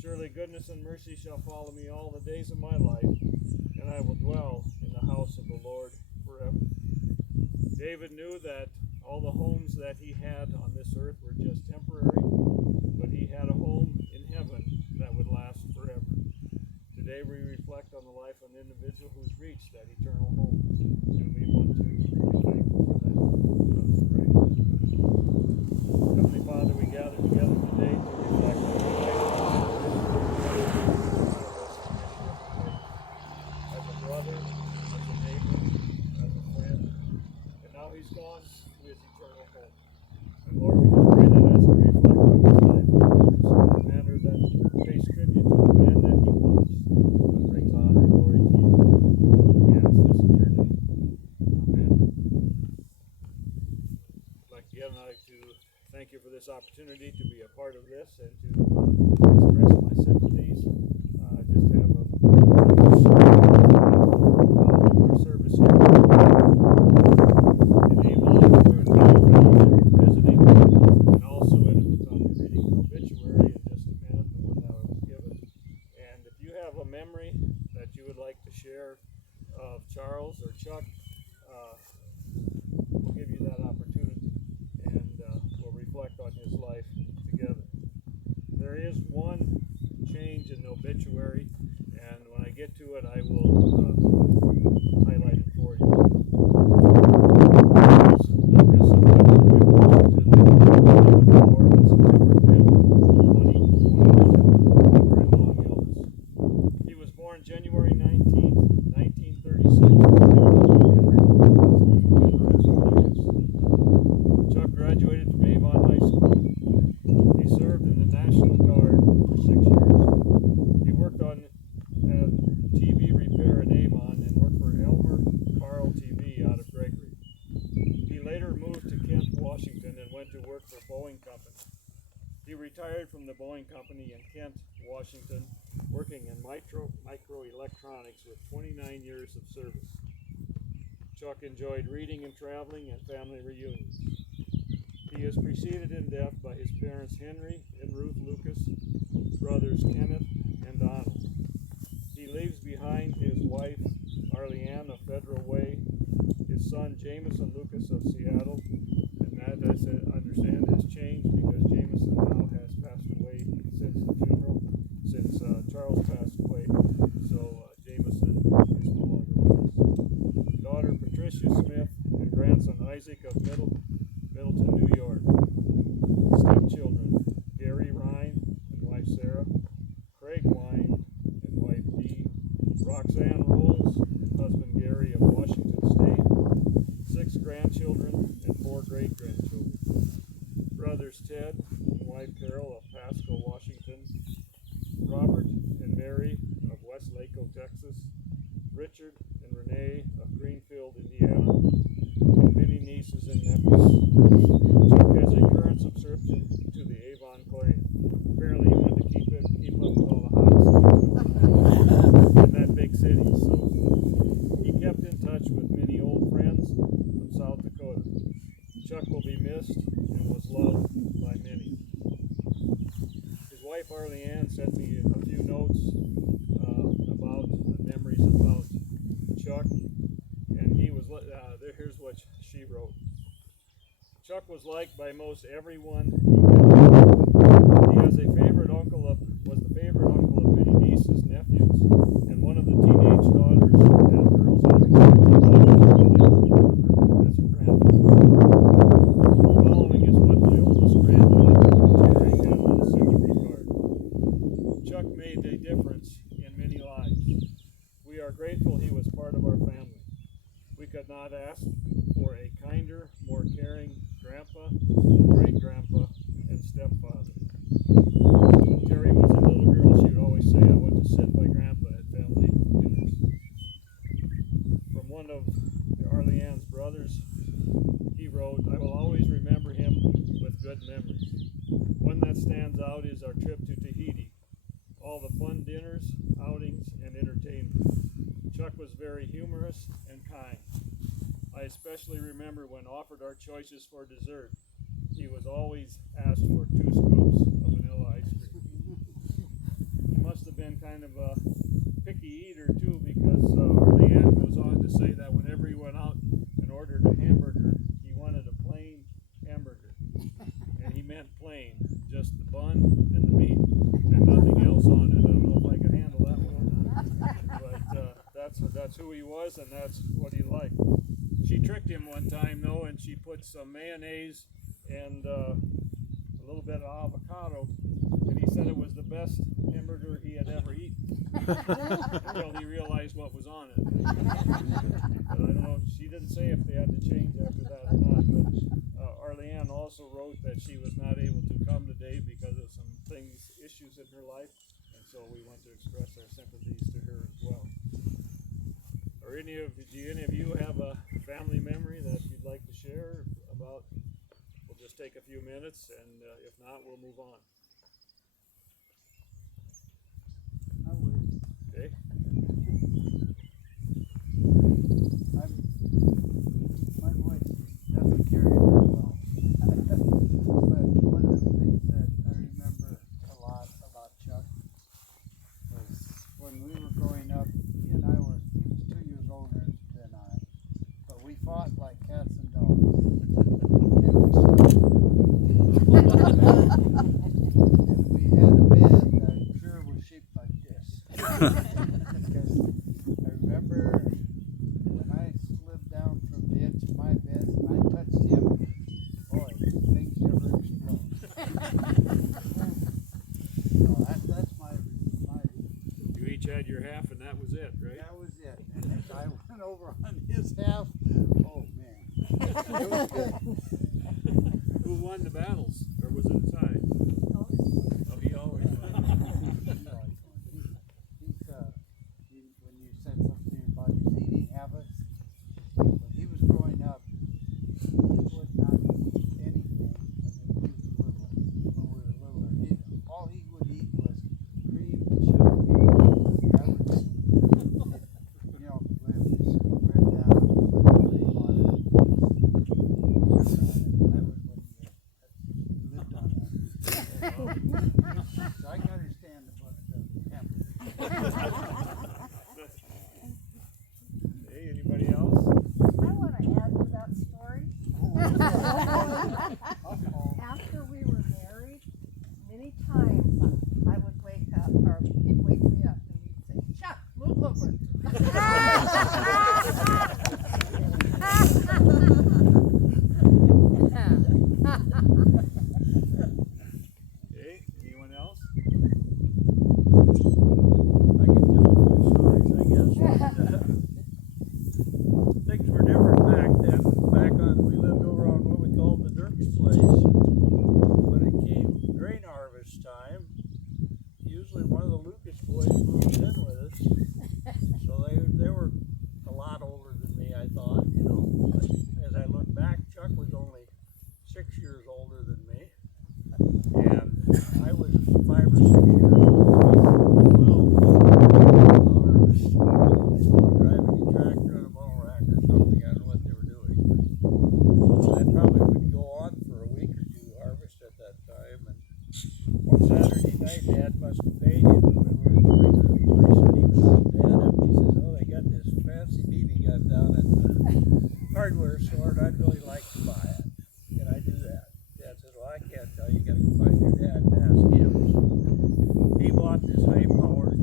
Surely goodness and mercy shall follow me all the days of my life, and I will dwell in the house of the Lord forever. David knew that all the homes that he had on this earth were just temporary, but he had a home in heaven that would last forever. Today we reflect on the life of an individual who's reached that eternal home, and we want to be thankful for that. Let's pray. Heavenly Father, we gather together today to reflect on the life of as a brother, as a neighbor, as a friend, and now he's gone to his eternal home. And Lord, we just pray that as we reflect on his life, we can do so in a manner that pays tribute to the man that he was, but brings honor and glory to you. We ask this in your name. Amen. I'd like to thank you for this opportunity to be a part of this and to express my sympathies. Just have a our service here in Avon for visiting, and also I'll be reading the obituary in just a minute, the one that I was given. And if you have a memory that you would like to share of Charles or Chuck, we'll give you that opportunity, and we'll reflect on his life together. There is one change in the obituary, and when I get to it, I will highlight it for you. Lukkes of Washington, with the Lord on September 5th, 2022, after a long illness. He was born January 19th, 1936. Chuck graduated from Avon High School. He served in the National Guard for 6 years. He worked on TV repair in Avon and worked for Elmer Carl TV out of Gregory. He later moved to Kent, Washington and went to work for Boeing Company. He retired from the Boeing Company in Kent, Washington, working in microelectronics with 29 years of service. Chuck enjoyed reading and traveling and family reunions. He is preceded in death by his parents Henry and Ruth Lukkes, brothers Kenneth and Donald. He leaves behind his wife Arleanne of Federal Way, his son Jameson Lukkes of Seattle, and that, as I understand, has changed because Jameson now has passed away since the funeral, since Charles passed away, so Jameson is no longer with us. Daughter Patricia Smith and grandson Isaac of Middleton, New York. Stepchildren Gary Ryan and wife Sarah, Craig Wine and wife Dee, Roxanne Rolls and husband Gary of Washington State, 6 grandchildren and 4 great-grandchildren. Brothers Ted and wife Carol of Pasco, Washington, Robert and Mary of Westlake, Texas, Richard and Renee of Greenfield, Indiana, and many nieces and nephews. Chuck has a current subscription to the Avon Clarion. Apparently he wanted to keep up with all the hot stuff in that big city, so he kept in touch with many old friends from South Dakota. Chuck will be missed and was loved by many. His wife Arleanne sent me a few notes about memories about Chuck, and he was here's what she wrote. Chuck was liked by most everyone he met. He was the favorite uncle of many nieces, nephews, and one of the teenage daughters and girls at her as her grandfather. Following is what my oldest granddaughter, Terry, had on the sympathy card. Chuck made a difference in many lives. We are grateful he was part of our family. We could not ask for a kinder, more caring grandpa, great-grandpa, and stepfather. When Terry was a little girl, she would always say, I went to sit by grandpa at family dinners. From one of Arleanne's brothers, he wrote, I will always remember him with good memories. One that stands out is our trip to Tahiti. All the fun dinners, outings, and entertainment. Chuck was very humorous and kind. I especially remember when offered our choices for dessert, he was always asked for 2 scoops of vanilla ice cream. been kind of a picky eater too, because Leanne goes on to say that whenever he went out and ordered a hamburger, he wanted a plain hamburger. And he meant plain, just the bun and the meat and nothing else on it. I don't know if I could handle that one or not. But that's who he was, and that's what he liked. She tricked him one time though, and she put some mayonnaise and a little bit of avocado, and he said it was the best hamburger he had ever eaten until he realized what was on it. But I don't know, she didn't say if they had to change after that or not, but Arleanne also wrote that she was not able to come today because of some issues in her life, and so we want to express our sympathies to her as well. Do any of you have a family memory that you'd like to share about? We'll just take a few minutes, and if not, we'll move on. I would. Okay. My voice doesn't carry very well. But one of the things that I remember a lot about Chuck was when we were growing up, he was 2 years older than I, but we fought like cats and dogs. And we slept together. And we had a bed that I'm sure was shaped like this. Because I remember when I slid down from the edge of my bed and I touched him, boy, things never explode. So that's my. You each had your half, and that was it, right? That was it. And as I went over on his half, oh man, it was good. Who won the battles, or was it a tie? Oh, he always won. When you said something about his eating habits, when he was growing up, he would not eat anything when we were little. All he would eat was cream and sugar. That was, when we spread down and put cream on it, that was what he lived on that. So I can understand the hamburger. Hey, anybody else? I want to add to that story. After we were married, many times I would wake up, or he'd wake me up, and he'd say, "Chuck, move over." Hey, anyone else? I can tell a few stories, I guess. Things were different back then. We lived over on what we called the Dirk's place. When it came grain harvest time, usually one of the Lukkes boys moved in with us. So they were a lot older than me, I thought, But as I look back, Chuck was only 6 years older than me. And I was 5 or 6 years old. Harvest. They were driving a tractor on a ball rack or something. I don't know what they were doing. But that probably would go on for a week or two, harvest at that time. And one Saturday night, Dad must have paid him. We were in the living room. Pretty soon he was up. Dad up. He says, "Oh, they got this fancy BB gun down at the hardware store, and I'd really like to buy it. Can I do that?" Dad says, "Well, I can't tell you. You got to go find your dad and ask him." So he bought this high-powered.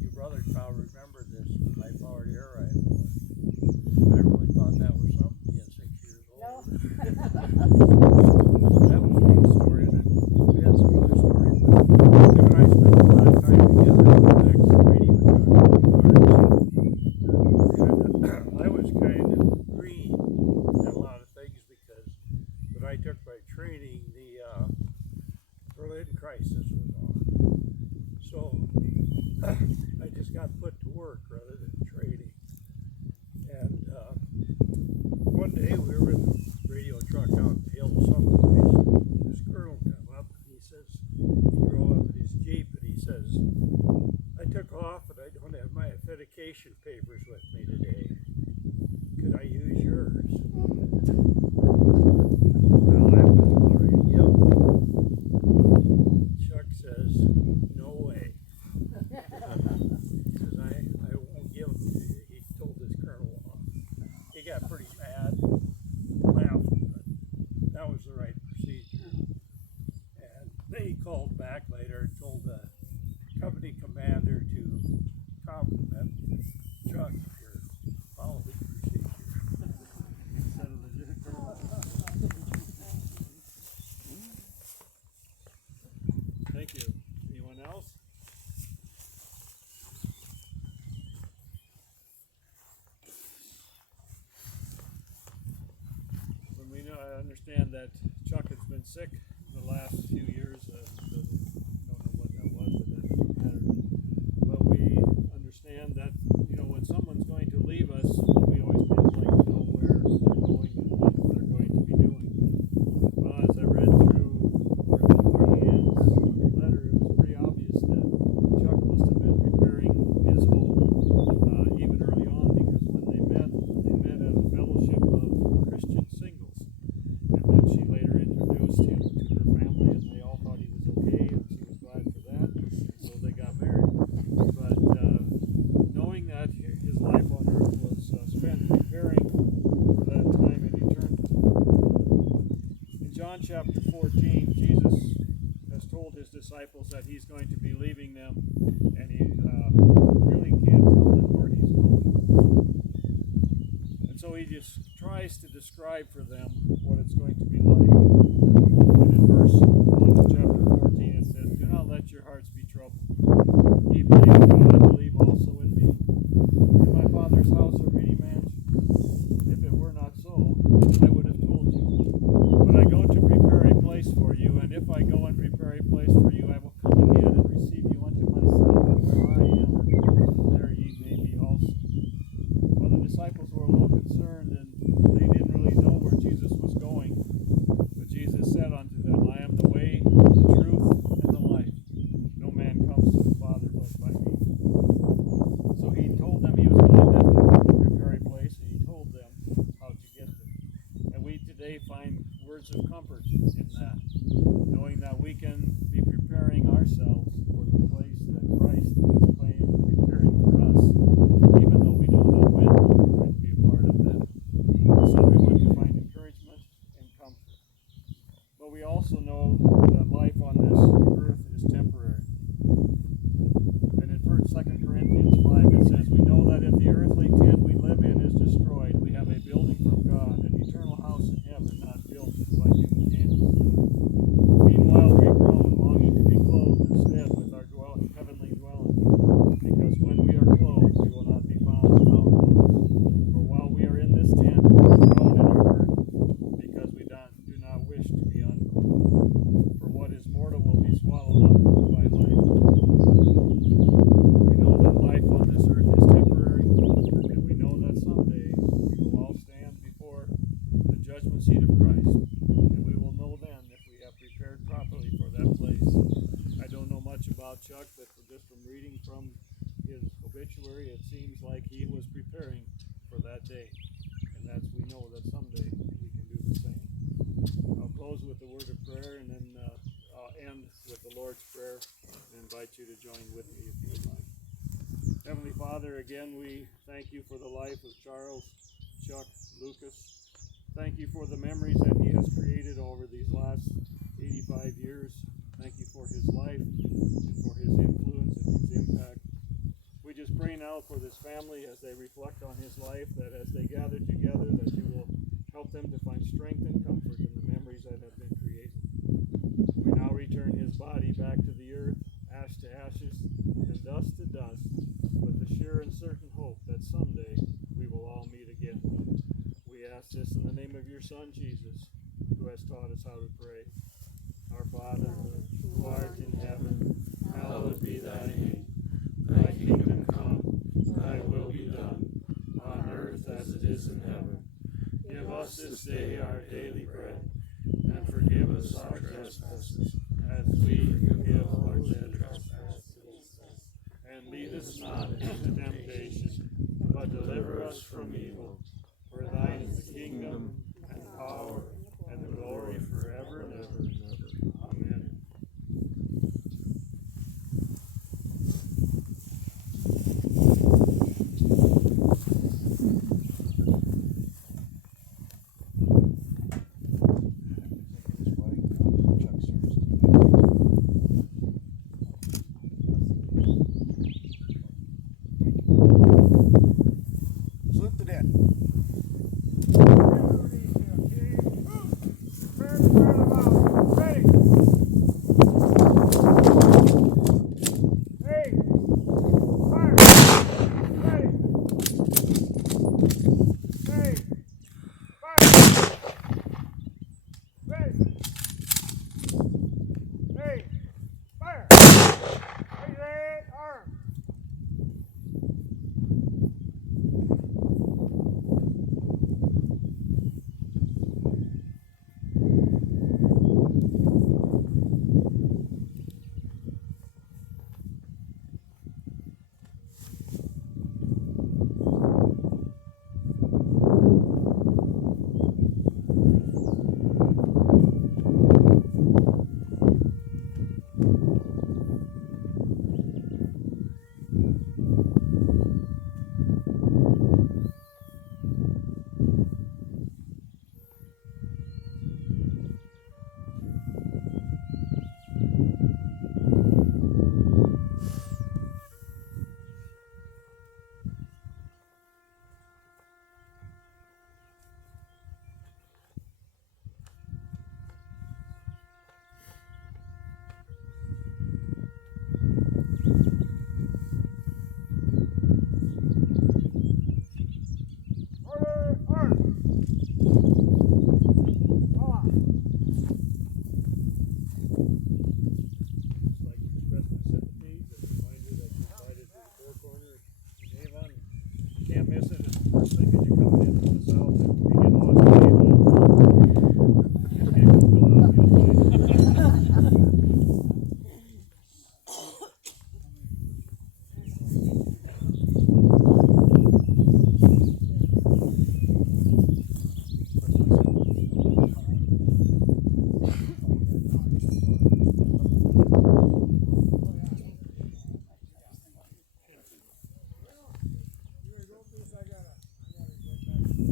Your brothers probably remember this high-powered air rifle. I really thought that was something being 6 years old. No. That was one story, and then we had some other stories. But him and I spent a lot of time together on the next radio truck. And I was kind of green at a lot of things because when I took my training, the Berlin crisis was on. So I just got put to work rather than training. And one day we were in the radio truck out in the hill someplace. This colonel come up and he says, he drove up in his Jeep and he says, "I took off and I don't have my authentication papers with me today. Could I use yours?" Well, I was worried. Yep. Chuck says, "No way." compliment Chuck for following procedure. Instead of the Thank you. Anyone else? When we know, I understand that Chuck has been sick the last few years. Don't know what that was, but that doesn't matter. But we understand that, when someone's going to leave us, we always kind of like to know where they're going and what they're going to be doing. Well, as I read through Marlene's letter, it was pretty obvious that Chuck must have been preparing his home even early on, because when they met at a fellowship of Christian singles. And then she later introduced him to her family, and they all thought he was okay, and she was glad for that. So they got married. But knowing that his life on earth was spent preparing for that time in eternity. In John chapter 14, Jesus has told his disciples that he's going to be leaving them, and he really can't tell them where he's going. And so he just tries to describe for them what it's going to be like. And in verse 1 of chapter 14 it says, "Do not let your hearts be troubled. Ye believe in God, believe also in me. In my Father's house are many mansions. If it were not so, I would have told you. But I go to prepare a place for you, and if I go and prepare a place for you, I will come again and receive you unto myself, and where I am, there ye may be also." Well, the disciples were a little concerned, and they didn't really know where Jesus was going. But Jesus said unto them, "I am the way, the truth, and the life. No man comes to the Father but by me." So he told them he was going to prepare a place, and he told them how to get there. And we today find words of comfort in that, knowing that we can be preparing ourselves for the place that Christ is preparing for us, even though we don't know when we're going to be a part of that. So we want to find encouragement and comfort. But we also know that life on this earth is temporary. And in 2 Corinthians 5 it says, "We know that if the earthly tent we live in is destroyed, we have a building from God, an eternal house in heaven, not built by human hands. Meanwhile we groan, longing to be clothed instead with our heavenly dwelling, because when we are clothed we will not be found without clothes. For while we are in this tent, we groan and are hurt, because we do not wish to be unclothed. For what is mortal will be swallowed up by life." We know that life on this earth is temporary, and we know that someday we will all stand before the judgment seat of Christ, and we will know then if we have prepared properly for that place. I don't know much about Chuck, but just from reading from his obituary, it seems like he was preparing for that day, and we know that someday we can do the same. I'll close with a word of prayer, and then I'll end with the Lord's Prayer, and invite you to join with me if you would like. Heavenly Father, again we thank you for the life of Charles, Chuck, Lukkes. Thank you for the memories that he has created over these last 85 years. Thank you for his life and for his influence and his impact. We just pray now for this family as they reflect on his life, that as they gather together, that you will help them to find strength and comfort in the memories that have been created. We now return his body back to the earth, ash to ashes, and dust to dust, with the sure and certain hope that someday we will all meet again. We ask this in the name of your Son, Jesus, who has taught us how to pray. Our Father, who art in heaven, hallowed be thy name. Thy kingdom come, thy will be done, on earth as it is in heaven. Give us this day our daily bread, and forgive us our trespasses, as we forgive our trespasses. And lead us not into temptation, but deliver us from evil. For thine is the kingdom, and power, and the glory forever and ever. Amen. to the south and we get lost.